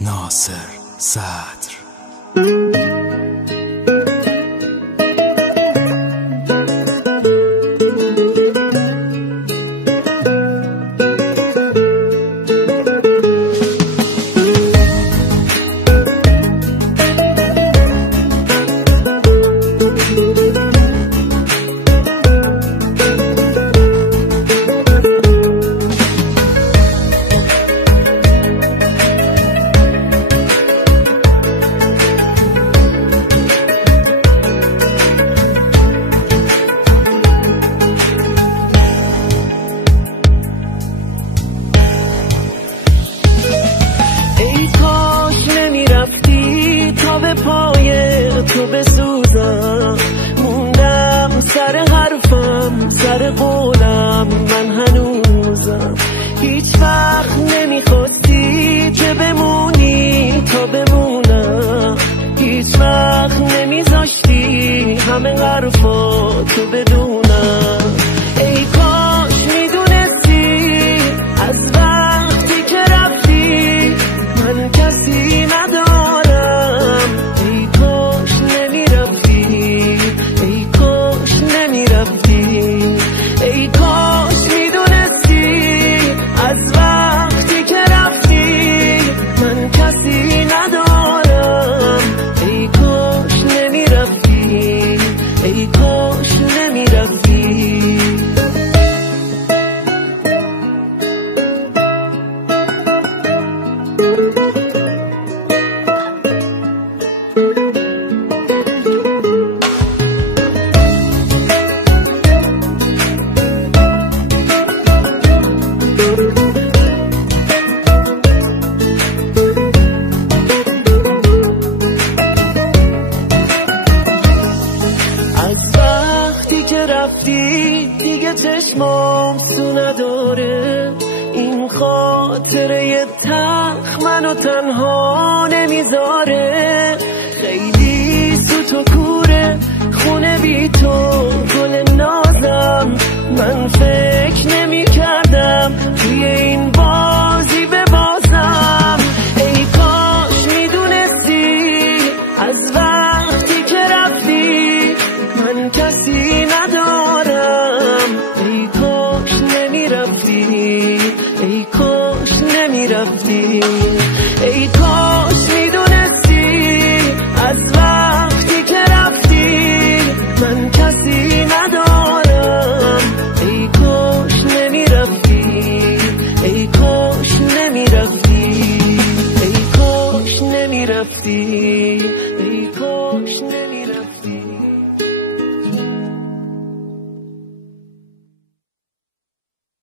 ناصر صدر. تو بسوزم موندم سر حرفم سر قولم من هنوزم هیچ وقت نمیخواستی که بمونی تا بمونم هیچ وقت نمیذاشتی همه حرفاتو بدونم ای کاش میدونستی از وقتی که رفتی من کسی ندارم ای کاش نمیرفتی ای کاش نمیرفتی ای کاش میدونستی از وقتی که رفتی من کسی ندارم ای کاش نمیرفتی ای کاش نمیرفتی دیگه چشمام تو نداره این خاطره تلخ منو تنها نمیذاره خیلی سوت و کوره خونه بی تو گل نازم من فکر نمی کردم توی این بازی ببازم ای کاش میدونستی از وقتی که رفتی من کسی ندارم ای کاش نمیرفتی ای کاش نمیرفتی ای کاش میدونستی از وقتی که رفتی من کسی ندارم ای کاش نمیرفتی ای کاش نمیرفتی ای کاش نمیرفتی